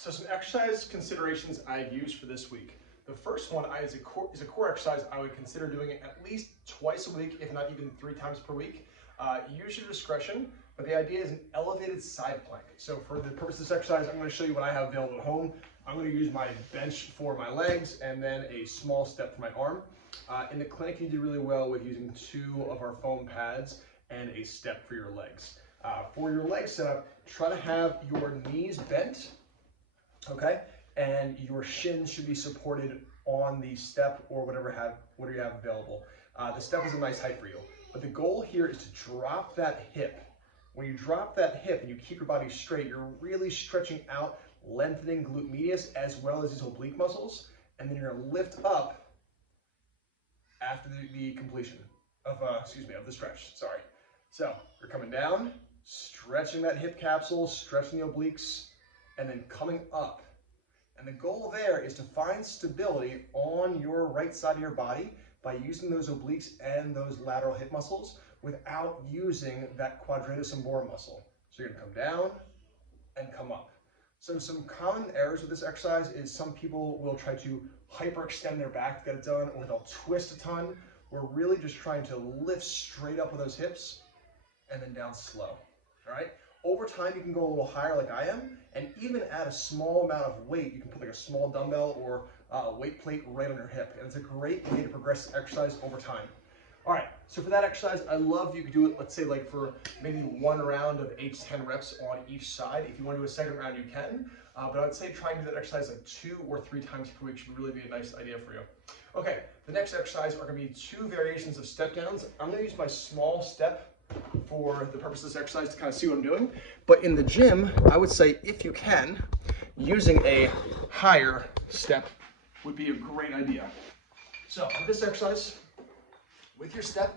So some exercise considerations I've used for this week. The first one is a core exercise I would consider doing it at least twice a week, if not even 3 times per week. Use your discretion, but the idea is an elevated side plank. So for the purpose of this exercise, I'm going to show you what I have available at home. I'm going to use my bench for my legs and then a small step for my arm. In the clinic, you do really well with using 2 of our foam pads and a step for your legs. For your leg setup, try to have your knees bent, okay? And your shins should be supported on the step or whatever you have available. The step is a nice height for you. But the goal here is to drop that hip. When you drop that hip and you keep your body straight, you're really stretching out, lengthening glute medius as well as these oblique muscles. And then you're gonna lift up after the completion of, the stretch, sorry. So you're coming down, stretching that hip capsule, stretching the obliques, and then coming up. And the goal there is to find stability on your right side of your body by using those obliques and those lateral hip muscles without using that quadratus lumborum muscle. So you're gonna come down and come up. So some common errors with this exercise is some people will try to hyperextend their back to get it done, or they'll twist a ton. We're really just trying to lift straight up with those hips and then down slow, all right? Over time, you can go a little higher like I am, and even add a small amount of weight. You can put like a small dumbbell or a weight plate right on your hip, and it's a great way to progress the exercise over time. All right, so for that exercise, I love you could do it, let's say like for maybe 1 round of 8 to 10 reps on each side. If you want to do a second round, you can, but I would say try and do that exercise like 2 or 3 times per week should really be a nice idea for you. Okay, the next exercise are gonna be 2 variations of step downs. I'm gonna use my small step for the purpose of this exercise to kind of see what I'm doing. But in the gym, I would say if you can, using a higher step would be a great idea. So with this exercise, with your step,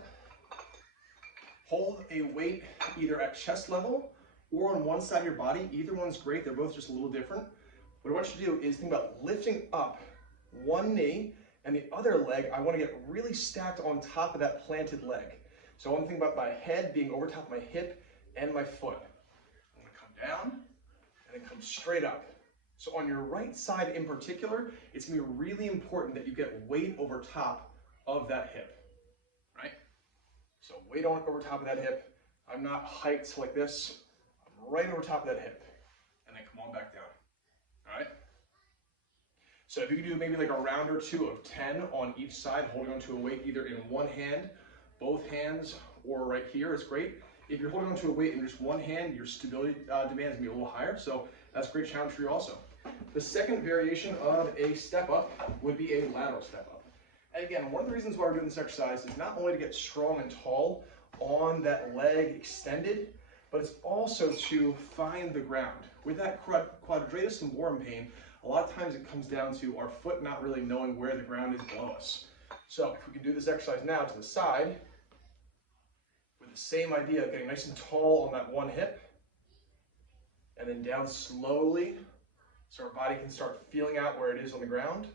hold a weight either at chest level or on one side of your body. Either one's great, they're both just a little different. What I want you to do is think about lifting up one knee and the other leg, I want to get really stacked on top of that planted leg. So I want to think about my head being over top of my hip and my foot. I'm going to come down and then come straight up. So on your right side in particular, it's going to be really important that you get weight over top of that hip, right? So weight over top of that hip. I'm not hiked like this. I'm right over top of that hip. And then come on back down, all right? So if you can do maybe like a round or 2 of 10 on each side, holding onto a weight either in one hand, both hands, or right here is great. If you're holding onto a weight in just one hand, your stability demand is gonna be a little higher, so that's a great challenge for you also. The second variation of a step up would be a lateral step up. And again, one of the reasons why we're doing this exercise is not only to get strong and tall on that leg extended, but it's also to find the ground. With that quadratus lumborum pain, a lot of times it comes down to our foot not really knowing where the ground is below us. So if we can do this exercise now to the side, with the same idea of getting nice and tall on that one hip, and then down slowly, so our body can start feeling out where it is on the ground,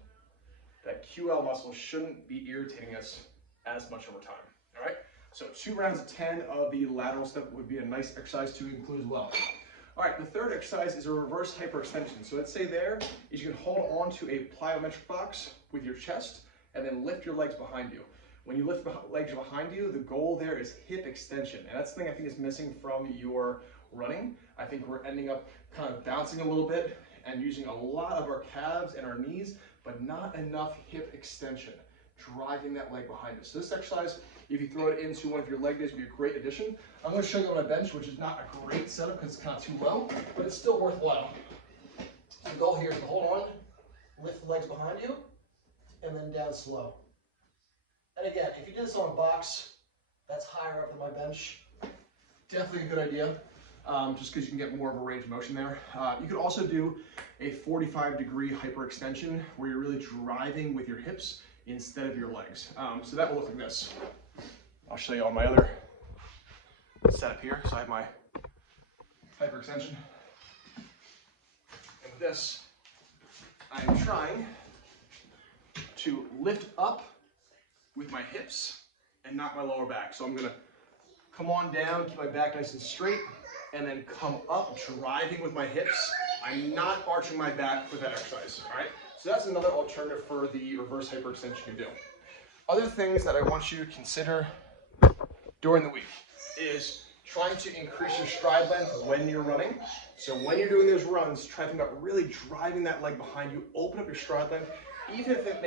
that QL muscle shouldn't be irritating us as much over time, all right? So 2 rounds of 10 of the lateral step would be a nice exercise to include as well. All right, the third exercise is a reverse hyperextension. So let's say there is you can hold on to a plyometric box with your chest and then lift your legs behind you. When you lift the legs behind you, the goal there is hip extension. And that's the thing I think is missing from your running. I think we're ending up kind of bouncing a little bit and using a lot of our calves and our knees, but not enough hip extension, driving that leg behind us. So this exercise, if you throw it into one of your leg days, would be a great addition. I'm going to show you on my bench, which is not a great setup because it's kind of too low, but it's still worthwhile. So the goal here is to hold on, lift the legs behind you, and then down slow. And again, if you do this on a box, that's higher up than my bench. Definitely a good idea, just because you can get more of a range of motion there. You could also do a 45-degree hyperextension where you're really driving with your hips instead of your legs. So that will look like this. I'll show you on my other setup here. So I have my hyperextension. And with this, I am trying to lift up with my hips and not my lower back. So I'm gonna come on down, keep my back nice and straight, and then come up, driving with my hips. I'm not arching my back for that exercise, all right? So that's another alternative for the reverse hyperextension you can do. Other things that I want you to consider during the week is trying to increase your stride length when you're running. So when you're doing those runs, try to think about really driving that leg behind you, open up your stride length. Even if it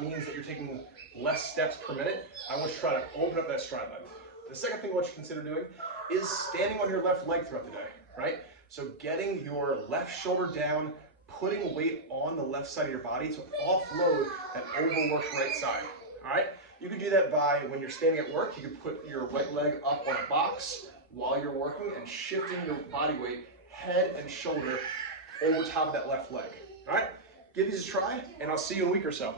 means that you're taking less steps per minute, I want you to try to open up that stride length. The second thing I want you to consider doing is standing on your left leg throughout the day, right? So getting your left shoulder down, putting weight on the left side of your body to offload that overworked right side, all right? You can do that by, when you're standing at work, you can put your right leg up on a box while you're working and shifting your body weight, head and shoulder, over top of that left leg, all right? Give these a try, and I'll see you in a week or so.